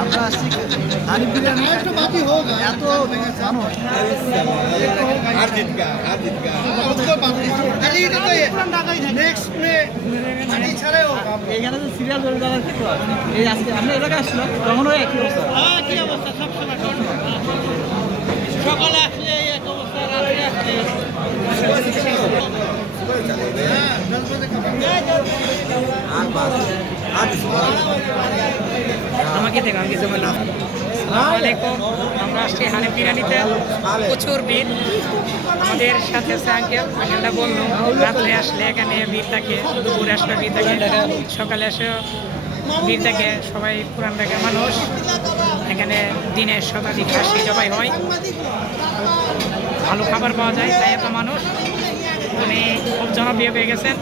আমরা আসছি হানিফ বিরিয়ানি একটু বাকি হোক এত মানুষ এখানে তো সিরিয়াল এই আজকে আমরা এলাকায় আসছিলাম তখন ওই একই অবস্থা সকালে আসলে এক অবস্থা রাত্রে আসলে আমাকে দেখো আমি কিছু বললাম আসসালামাইকুম আমরা আসছি হানিফ বিরিয়ানিতে প্রচুর ভিড় আমাদের সাথে আছে আঙ্কেল আঙ্কেলটা বললো রাত্রে আসলে এখানে ভিড় থাকে দুপুরে আসলে ভিড় থাকে সকালে আসে ভিড় থাকে সবাই পুরান ঢাকার মানুষ এখানে দিনে শতাধিক খাসি জবাই হয় ভালো খাবার পাওয়া যায় তাই এত মানুষ উনি খুব জনপ্রিয় পেয়ে গেছেন